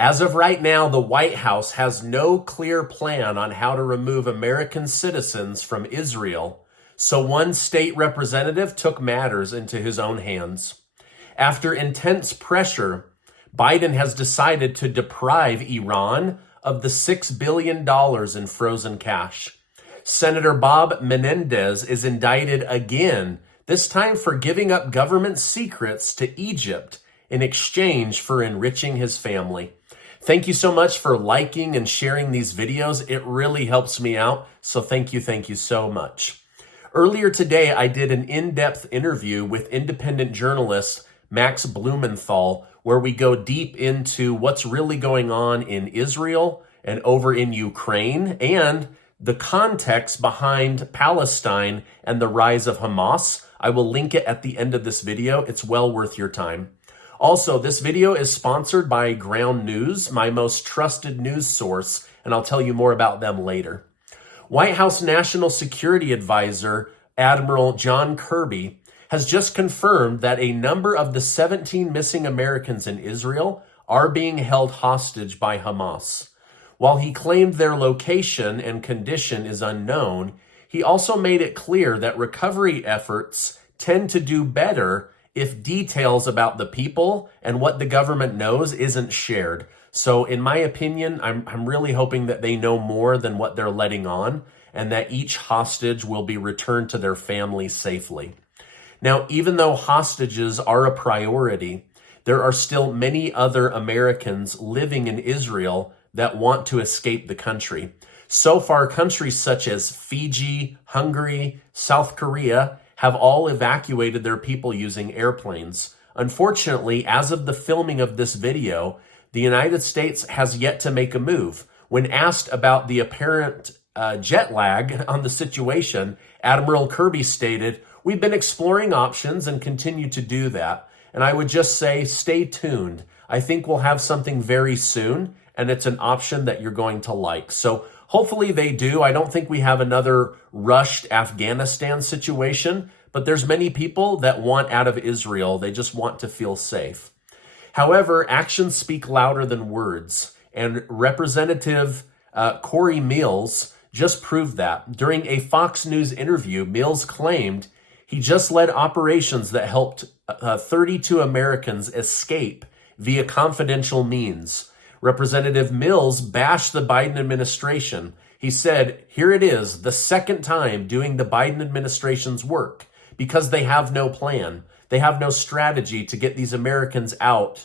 As of right now, the White House has no clear plan on how to remove American citizens from Israel, so one state representative took matters into his own hands. After intense pressure, Biden has decided to deprive Iran of the $6 billion in frozen cash. Senator Bob Menendez is indicted again, this time for giving up government secrets to Egypt in exchange for enriching his family. Thank you so much for liking and sharing these videos. It really helps me out, so thank you so much. Earlier today, I did an in-depth interview with independent journalist Max Blumenthal, where we go deep into what's really going on in Israel and over in Ukraine and the context behind Palestine and the rise of Hamas. I will link it at the end of this video. It's well worth your time. Also, this video is sponsored by Ground News, my most trusted news source, and I'll tell you more about them later. White House National Security Advisor Admiral John Kirby has just confirmed that a number of the 17 missing Americans in Israel are being held hostage by Hamas. While he claimed their location and condition is unknown, he also made it clear that recovery efforts tend to do better if details about the people and what the government knows isn't shared. So in my opinion, I'm really hoping that they know more than what they're letting on and that each hostage will be returned to their family safely. Now, even though hostages are a priority, there are still many other Americans living in Israel that want to escape the country. So far, countries such as Fiji, Hungary, South Korea have all evacuated their people using airplanes. Unfortunately, as of the filming of this video, the United States has yet to make a move. When asked about the apparent jet lag on the situation, Admiral Kirby stated, "We've been exploring options and continue to do that. And I would just say, stay tuned. I think we'll have something very soon, and it's an option that you're going to like." So hopefully they do. I don't think we have another rushed Afghanistan situation, but there's many people that want out of Israel. They just want to feel safe. However, actions speak louder than words, and Representative Cory Mills just proved that. During a Fox News interview, Mills claimed he just led operations that helped 32 Americans escape via confidential means. Representative Mills bashed the Biden administration. He said, "Here it is, the second time doing the Biden administration's work, because they have no plan. They have no strategy to get these Americans out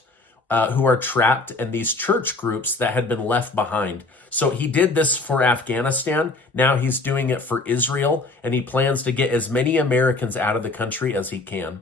who are trapped and these church groups that had been left behind." So he did this for Afghanistan. Now he's doing it for Israel, and he plans to get as many Americans out of the country as he can.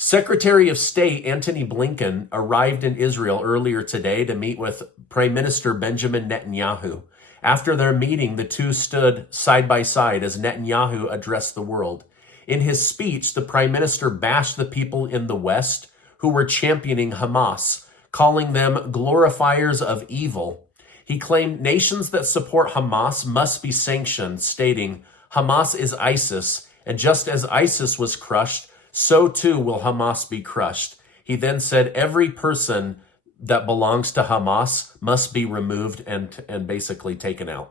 Secretary of State Anthony Blinken arrived in Israel earlier today to meet with Prime Minister Benjamin Netanyahu. After their meeting, the two stood side by side as Netanyahu addressed the world. In his speech, the Prime Minister bashed the people in the West who were championing Hamas, calling them glorifiers of evil. He claimed nations that support Hamas must be sanctioned, stating, "Hamas is ISIS, and just as ISIS was crushed, so too will Hamas be crushed." He then said every person that belongs to Hamas must be removed and basically taken out.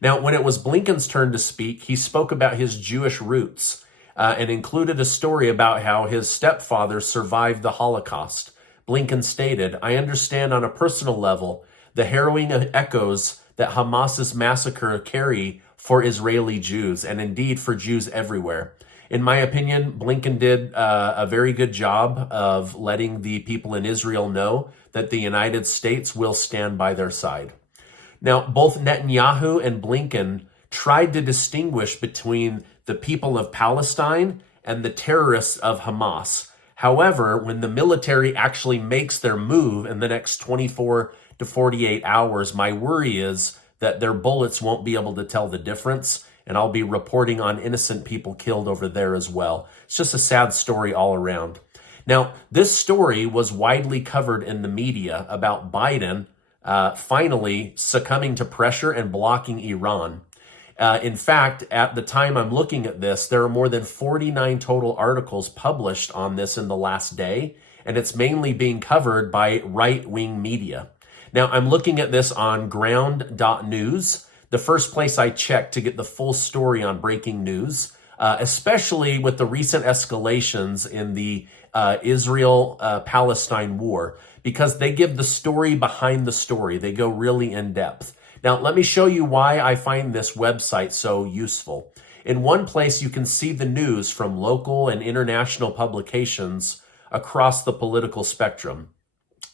Now, when it was Blinken's turn to speak, he spoke about his Jewish roots and included a story about how his stepfather survived the Holocaust. Blinken stated, "I understand on a personal level the harrowing echoes that Hamas's massacre carry for Israeli Jews, and indeed for Jews everywhere." In my opinion, Blinken did a very good job of letting the people in Israel know that the United States will stand by their side. Now, both Netanyahu and Blinken tried to distinguish between the people of Palestine and the terrorists of Hamas. However, when the military actually makes their move in the next 24 to 48 hours, my worry is that their bullets won't be able to tell the difference, and I'll be reporting on innocent people killed over there as well. It's just a sad story all around. Now, this story was widely covered in the media about Biden finally succumbing to pressure and blocking Iran. In fact, at the time I'm looking at this, there are more than 49 total articles published on this in the last day, and it's mainly being covered by right-wing media. Now, I'm looking at this on ground.news, the first place I check to get the full story on breaking news, especially with the recent escalations in the Israel-Palestine war, because they give the story behind the story. They go really in depth. Now, let me show you why I find this website so useful. In one place, you can see the news from local and international publications across the political spectrum.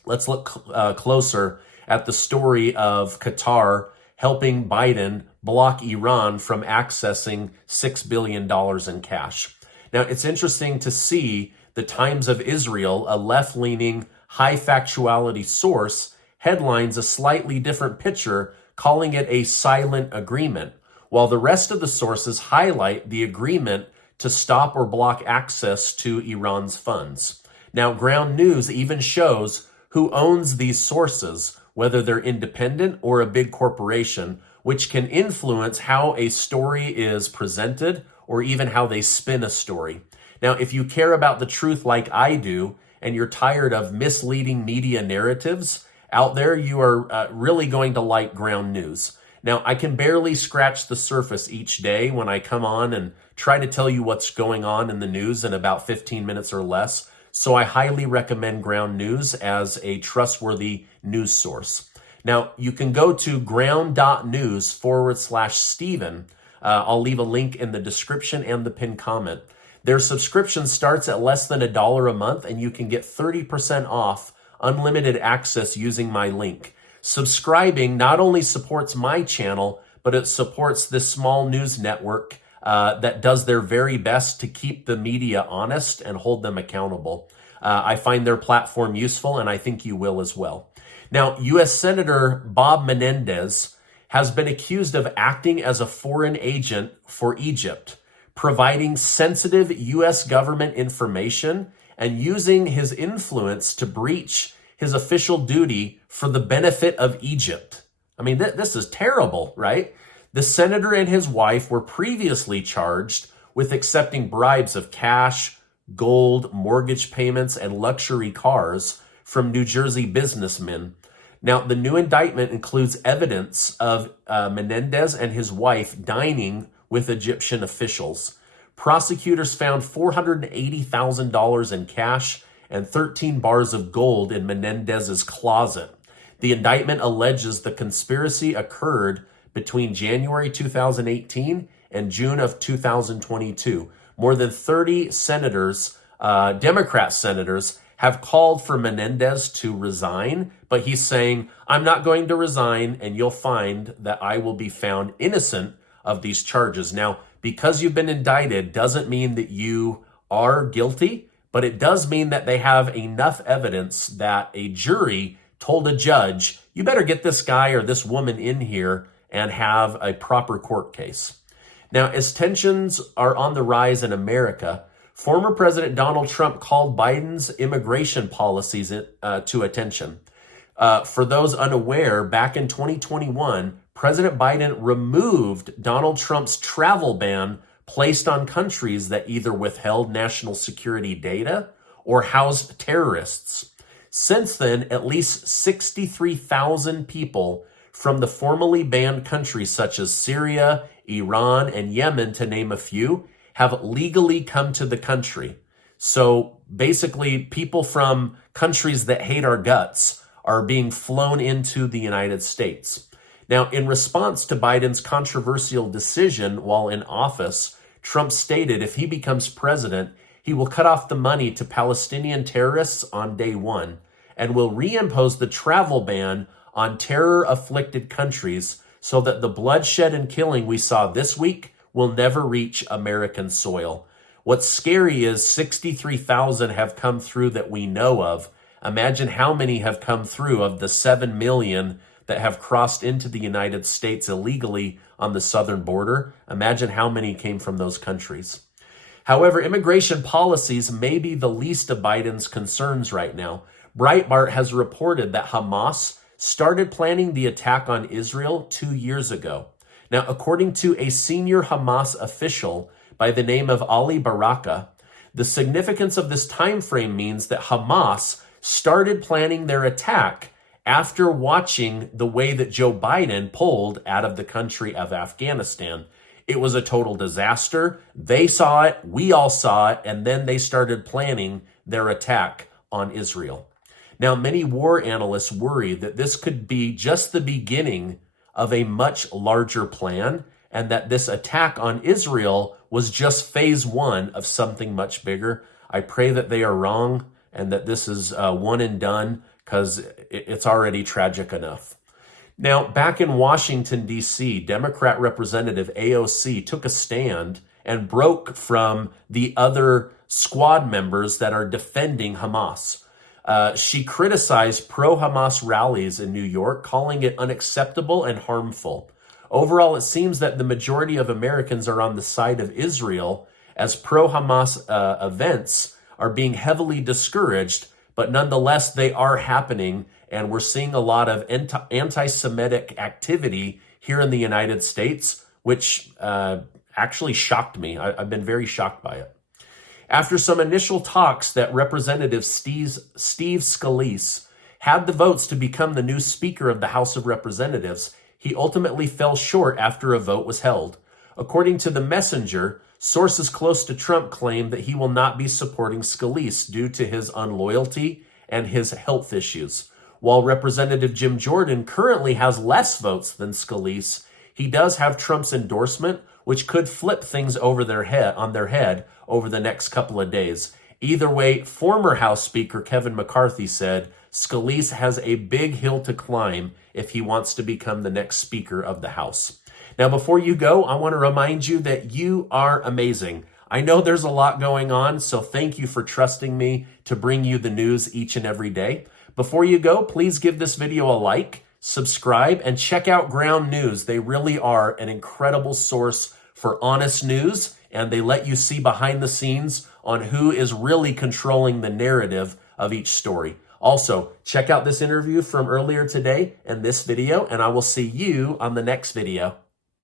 Let's look closer at the story of Qatar helping Biden block Iran from accessing $6 billion in cash. Now, it's interesting to see the Times of Israel, a left-leaning, high-factuality source, headlines a slightly different picture, calling it a silent agreement, while the rest of the sources highlight the agreement to stop or block access to Iran's funds. Now, Ground News even shows who owns these sources, whether they're independent or a big corporation, which can influence how a story is presented or even how they spin a story. Now, if you care about the truth like I do, and you're tired of misleading media narratives out there, you are really going to like Ground News. Now, I can barely scratch the surface each day when I come on and try to tell you what's going on in the news in about 15 minutes or less. So I highly recommend Ground News as a trustworthy news source. Now, you can go to ground.news/Stephen. I'll leave a link in the description and the pinned comment. Their subscription starts at less than $1 a month, and you can get 30% off unlimited access using my link. Subscribing not only supports my channel, but it supports this small news network that does their very best to keep the media honest and hold them accountable. I find their platform useful, and I think you will as well. Now, U.S. Senator Bob Menendez has been accused of acting as a foreign agent for Egypt, providing sensitive U.S. government information and using his influence to breach his official duty for the benefit of Egypt. I mean, this is terrible, right? The senator and his wife were previously charged with accepting bribes of cash, gold, mortgage payments, and luxury cars from New Jersey businessmen. Now, the new indictment includes evidence of Menendez and his wife dining with Egyptian officials. Prosecutors found $480,000 in cash and 13 bars of gold in Menendez's closet. The indictment alleges the conspiracy occurred between January 2018 and June of 2022. More than 30 senators, Democrat senators, have called for Menendez to resign, but he's saying, I'm not going to resign, and you'll find that I will be found innocent of these charges. Now, because you've been indicted doesn't mean that you are guilty, but it does mean that they have enough evidence that a jury told a judge, you better get this guy or this woman in here and have a proper court case. Now, as tensions are on the rise in America, former President Donald Trump called Biden's immigration policies to attention. For those unaware, back in 2021, President Biden removed Donald Trump's travel ban placed on countries that either withheld national security data or housed terrorists. Since then, at least 63,000 people from the formerly banned countries such as Syria, Iran, and Yemen, to name a few, have legally come to the country. So basically, people from countries that hate our guts are being flown into the United States. Now, in response to Biden's controversial decision while in office, Trump stated if he becomes president, he will cut off the money to Palestinian terrorists on day one and will reimpose the travel ban on terror-afflicted countries so that the bloodshed and killing we saw this week will never reach American soil. What's scary is 63,000 have come through that we know of. Imagine how many have come through of the 7 million that have crossed into the United States illegally on the southern border. Imagine how many came from those countries. However, immigration policies may be the least of Biden's concerns right now. Breitbart has reported that Hamas started planning the attack on Israel 2 years ago. Now, according to a senior Hamas official by the name of Ali Baraka, the significance of this time frame means that Hamas started planning their attack after watching the way that Joe Biden pulled out of the country of Afghanistan. It was a total disaster. They saw it, we all saw it, and then they started planning their attack on Israel. Now, many war analysts worry that this could be just the beginning of a much larger plan, and that this attack on Israel was just phase one of something much bigger. I pray that they are wrong and that this is one and done, because it's already tragic enough. Now, back in Washington, D.C., Democrat Representative AOC took a stand and broke from the other squad members that are defending Hamas. She criticized pro-Hamas rallies in New York, calling it unacceptable and harmful. Overall, it seems that the majority of Americans are on the side of Israel, as pro-Hamas events are being heavily discouraged, but nonetheless, they are happening, and we're seeing a lot of anti-Semitic activity here in the United States, which actually shocked me. I've been very shocked by it. After some initial talks that Representative Steve Scalise had the votes to become the new Speaker of the House of Representatives, he ultimately fell short after a vote was held. According to The Messenger, sources close to Trump claim that he will not be supporting Scalise due to his unloyalty and his health issues. While Representative Jim Jordan currently has less votes than Scalise, he does have Trump's endorsement, which could flip things over their head over the next couple of days. Either way, former House Speaker Kevin McCarthy said Scalise has a big hill to climb if he wants to become the next Speaker of the House. Now, before you go, I want to remind you that you are amazing. I know there's a lot going on, so thank you for trusting me to bring you the news each and every day. Before you go, please give this video a like, subscribe, and check out Ground News. They really are an incredible source for honest news, and they let you see behind the scenes on who is really controlling the narrative of each story. Also, check out this interview from earlier today and this video, and I will see you on the next video.